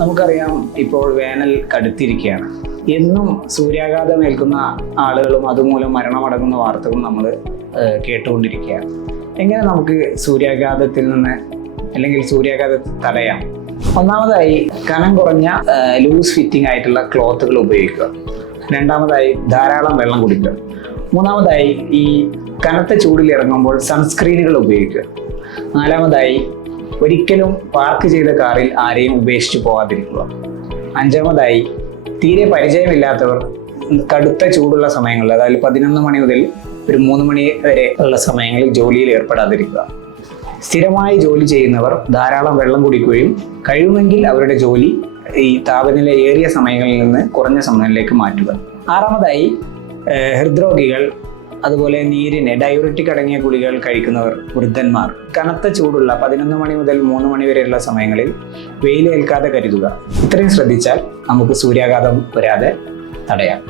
നമുക്കറിയാം ഇപ്പോൾ വേനൽ കടുത്തിരിക്കുകയാണ്. എന്നും സൂര്യാഘാതം ഏൽക്കുന്ന ആളുകളും അതുമൂലം മരണമടങ്ങുന്ന വാർത്തകളും നമ്മൾ കേട്ടുകൊണ്ടിരിക്കുകയാണ്. എങ്ങനെ നമുക്ക് സൂര്യാഘാതത്തിൽ നിന്ന് അല്ലെങ്കിൽ സൂര്യാഘാതത്തെ തടയാം? ഒന്നാമതായി കനം കുറഞ്ഞ ലൂസ് ഫിറ്റിംഗ് ആയിട്ടുള്ള ക്ലോത്തുകൾ ഉപയോഗിക്കുക. രണ്ടാമതായി ധാരാളം വെള്ളം കുടിക്കുക. മൂന്നാമതായി ഈ കനത്ത ചൂടിൽ ഇറങ്ങുമ്പോൾ സൺസ്ക്രീനുകൾ ഉപയോഗിക്കുക. നാലാമതായി ഒരിക്കലും പാർക്ക് ചെയ്ത കാറിൽ ആരെയും ഉപേക്ഷിച്ച് പോകാതിരിക്കുക അഞ്ചാമതായി തീരെ പരിചയമില്ലാത്തവർ കടുത്ത ചൂടുള്ള സമയങ്ങളിൽ അതായത് പതിനൊന്ന് മണി മുതൽ ഒരു മൂന്ന് മണി വരെ ഉള്ള സമയങ്ങളിൽ ജോലിയിൽ ഏർപ്പെടാതിരിക്കുക. സ്ഥിരമായി ജോലി ചെയ്യുന്നവർ ധാരാളം വെള്ളം കുടിക്കുകയും കഴിയുമെങ്കിൽ അവരുടെ ജോലി ഈ താപനില ഏറിയ സമയങ്ങളിൽ നിന്ന് കുറഞ്ഞ സമയങ്ങളിലേക്ക് മാറ്റുക. ആറാമതായി ഹൃദ്രോഗികൾ അതുപോലെ നീരിന് ഡയബറ്റിക് അടങ്ങിയ ഗുളികകൾ കഴിക്കുന്നവർ വൃദ്ധന്മാർ. കനത്ത ചൂടുള്ള പതിനൊന്ന് മണി മുതൽ മൂന്ന് മണി വരെയുള്ള സമയങ്ങളിൽ വെയിലേൽക്കാതെ കരുതുക. ഇത്രയും ശ്രദ്ധിച്ചാൽ നമുക്ക് സൂര്യാഘാതം വരാതെ തടയാം.